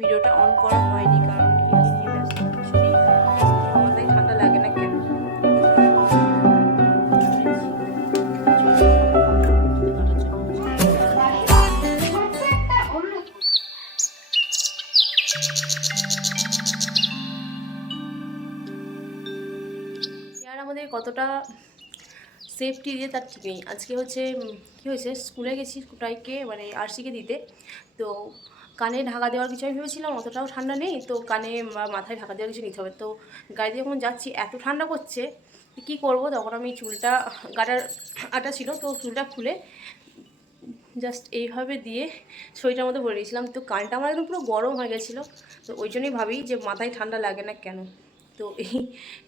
ভিডিওটা অন করা হয়নি কারণ ঠান্ডা লাগে না কেন? আমাদের কতটা সেফটি দিয়ে তার ঠিক নেই। আজকে হচ্ছে কী হয়েছে? স্কুলে গেছি টাইকে মানে আরসিকে দিতে। তো কানে ঢাকা দেওয়ার কিছু আমি ভেবেছিলাম, অতটাও ঠান্ডা নেই, তো কানে মাথায় ঢাকা দেওয়ার কিছু নিতে হবে। তো গাড়িতে যখন যাচ্ছি, এত ঠান্ডা করছে কী করব? তখন আমি চুলটা, গাটার আটা ছিল, তো চুলটা খুলে জাস্ট এইভাবে দিয়ে শরীরটার মধ্যে ভরে দিয়েছিলাম তো কানটা আমার একদম পুরো গরম হয়ে গেছিল, তো ওই জন্যই ভাবি যে মাথায় ঠান্ডা লাগে না কেন? তো এই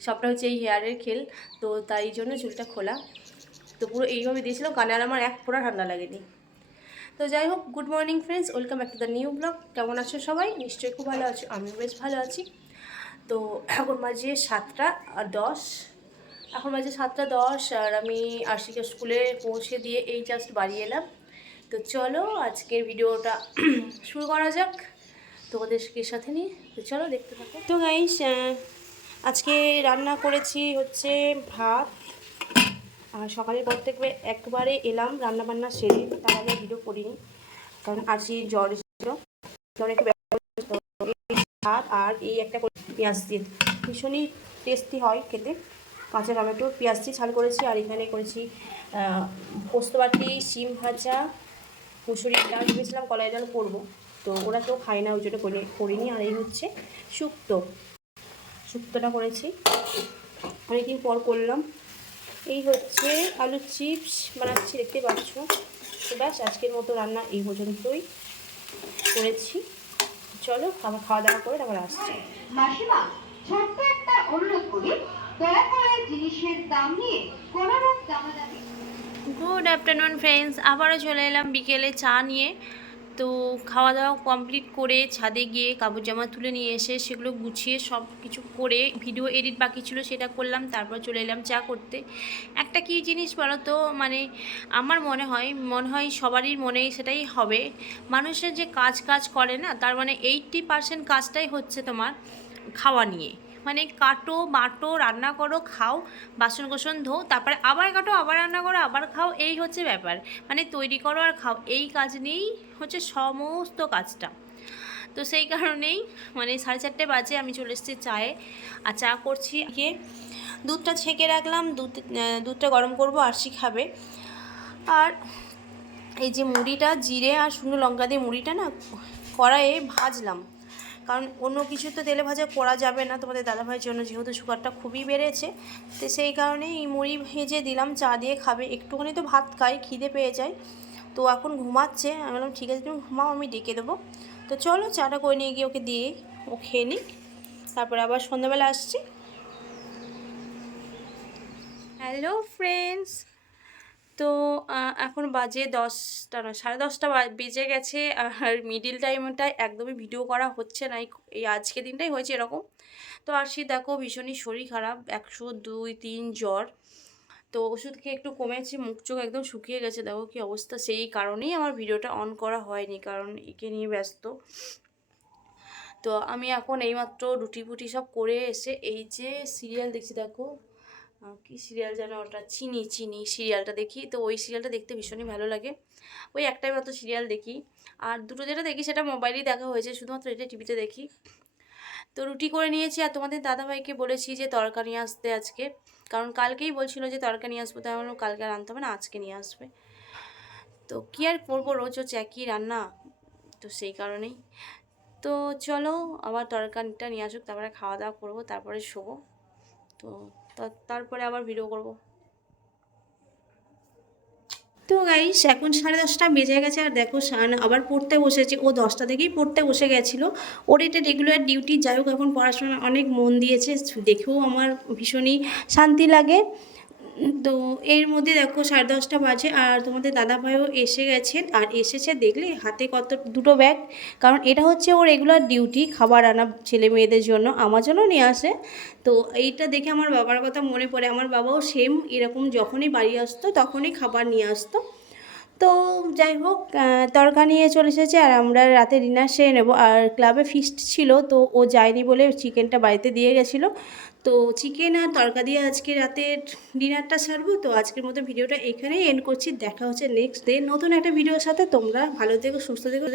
সবটা হচ্ছে এই হেয়ারের খেল, তো তাই জন্য চুলটা খোলা। তো পুরো এইভাবে দিয়েছিলাম কানে আর আমার এক ফোঁটা ঠান্ডা লাগেনি। তো যাই হোক good morning friends welcome back to the new blog কেমন আছো সবাই? নিশ্চয়ই খুব ভালো আছো, আমিও বেশ ভালো আছি। তো এখন বাজে সাতটা আর দশ। এখন বাজে সাতটা দশ, আর আমি আশিকা স্কুলে পৌঁছে দিয়ে এই জাস্ট বাড়ি এলাম। তো চলো, আজকের ভিডিওটা শুরু করা যাক তোমাদেরকে সাথে নিয়ে। তো চলো, দেখতে থাকো। তো গাইস আজকে রান্না করেছি হচ্ছে ভাত আর সকালের পর থেকে একবারে এলাম রান্না বান্না সেরে, তার আগে ভিডিও করিনি, কারণ আজকে জ্বর এসেছিল। জ্বর ভাত আর এই একটা করে পেঁয়াজ দিয়ে ভীষণই টেস্টি হয় খেতে। কাঁচা টমেটো, পেঁয়াজ দিয়ে ঝাল করেছি, আর এখানে করেছি পোস্ত বাটি, শিম ভাজা, মুসুরির ডাল, ভেবেছিলাম কলাই ডাল করব, তো ওরা তো খায় না, ওই জন্য করিনি, আর এই হচ্ছে শুক্তো। শুক্তোটা করেছি। অনেকদিন পর করলাম এই হচ্ছে আলু চিপস বানাচ্ছি দেখতে পাচ্ছ। তো ব্যাস আজকের মতো রান্না এই পর্যন্তই করেছি। চলো খাবার খাওয়া দাওয়া করে তারপর আসছি। মাসিমা ছোট্ট একটা অনুরোধ করি দয়া করে জিনিসের দাম নিয়ে কোনো রকম দামাদামি গুড আফটারনুন ফ্রেন্ডস আবারও চলে এলাম বিকেলে চা নিয়ে। তো খাওয়া দাওয়া কমপ্লিট করে ছাদে গিয়ে কাপড় জামা তুলে নিয়ে এসে সেগুলো গুছিয়ে সব কিছু করে ভিডিও এডিট বাকি ছিল সেটা করলাম, তারপর চলে এলাম চা করতে। একটা কী জিনিস বলো তো মানে আমার মনে হয় মনে হয় সবারই মনে সেটাই হবে। মানুষের যে কাজ কাজ করে না, তার মানে এইট্টি পার্সেন্ট কাজটাই হচ্ছে তোমার খাওয়া নিয়ে। মানে কাটো, বাটো, রান্না করো, খাও বাসন কোসন ধো, তারপরে আবার কাটো, আবার রান্না করো, আবার খাও, এই হচ্ছে ব্যাপার। মানে তৈরি করো আর খাও, এই কাজ নিয়েই হচ্ছে সমস্ত কাজটা। তো সেই কারণেই মানে সাড়ে চারটে বাজে, আমি চলে এসেছি চায়ে, আর চা করছি গিয়ে দুধটা ছেঁকে রাখলাম, দুধ দুধটা গরম করব, আরশি খাবে। আর এই যে মুড়িটা, জিরে আর শুকনো লঙ্কা দিয়ে মুড়িটা না, কড়াইয়ে ভাজলাম। কারণ অন্য কিছু তো তেলে ভাজা করা যাবে না তোমাদের দাদাভাইয়ের জন্য, যেহেতু সুগারটা খুবই বেড়েছে। তো সেই কারণে এই মুড়ি ভেজে দিলাম, চা দিয়ে খাবে। একটুখানি তো ভাত খাই, খিদে পেয়ে যায়। তো এখন ঘুমাচ্ছে, আমি বললাম, ঠিক আছে, তুমি ঘুমাও, আমি ডেকে দেবো। তো চলো চাটা করে নিয়ে গিয়ে ওকে দিয়ে ও খেয়ে নিক। তারপরে আবার সন্ধ্যাবেলা আসছি। হ্যালো ফ্রেন্ডস তো এখন বাজে দশটা না সাড়ে দশটা বেজে গেছে। আর মিডিল টাইমটায় একদমই ভিডিও করা হচ্ছে না। এই- আজকে দিনটাই হয়েছে এরকম। তো আর সে দেখো, ভীষণই শরীর খারাপ। একশো দুই, তিন জ্বর। তো ওষুধ খেয়ে একটু কমেছে, মুখ চোখ একদম শুকিয়ে গেছে। দেখো কি অবস্থা। সেই কারণেই আমার ভিডিওটা অন করা হয়নি, কারণ একে নিয়ে ব্যস্ত। তো আমি এখন এইমাত্র রুটি ফুটি সব করে এসে, এই যে সিরিয়াল দেখছি, দেখো। কি সিরিয়াল যেন ওটা? চিনি চিনি সিরিয়ালটা দেখি। তো ওই সিরিয়ালটা দেখতে ভীষণই ভালো লাগে। ওই একটাই মতো সিরিয়াল দেখি। আর দুটো যেটা দেখি সেটা মোবাইলেই দেখা হয়েছে শুধুমাত্র এটা টিভিতে দেখি। তো রুটি করে নিয়েছি আর তোমাদের দাদাভাইকে বলেছি যে তরকা নিয়ে আসতে আজকে। কারণ কালকেই বলছিল যে তরকা নিয়ে আসব তাই আমি বললাম, কালকে আর আনতে হবে না আজকে নিয়ে আসবে। তো কী আর করব? রোজ হচ্ছে একই রান্না। তো সেই কারণেই। তো চলো আবার তরকারিটা নিয়ে আসুক তারপরে খাওয়া দাওয়া করব তারপরে শোবো। তা- তারপরে আবার ভিডিও করব। তো গাইস এখন সাড়ে দশটা বেজে গেছে আর দেখো সান আবার পড়তে বসেছে। ও দশটা থেকেই পড়তে বসে গেছিল। ওর এটা রেগুলার ডিউটি যাই হোক, এখন পড়াশোনা অনেক মন দিয়েছে। দেখেও আমার ভীষণই শান্তি লাগে। তো এর মধ্যে দেখো সাড়ে দশটা বাজে আর তোমাদের দাদাভাইও এসে গেছেন আর এসেছে দেখলে হাতে কত দুটো ব্যাগ কারণ এটা হচ্ছে ওর রেগুলার ডিউটি খাবার আনা ছেলে মেয়েদের জন্য, আমার জন্য নিয়ে আসে। তো এইটা দেখে আমার বাবার কথা মনে পড়ে। আমার বাবাও সেম এরকম যখনই বাড়ি আসতো তখনই খাবার নিয়ে আসতো। তো যাই হোক তরকা নিয়ে চলে এসেছে আর আমরা রাতে ডিনার সেরে নেব। আর ক্লাবে ফিস্ট ছিল, তো ও যায়নি বলে চিকেনটা বাড়িতে দিয়ে গেছিল। তো চিকেন আর তরকা দিয়ে আজকে রাতের ডিনারটা সারবো। তো আজকের মতো ভিডিওটা এখানেই এন্ড করছি। দেখা হচ্ছে নেক্সট ডে নতুন একটা ভিডিওর সাথে। তোমরা ভালো থেকো, সুস্থ থেকো।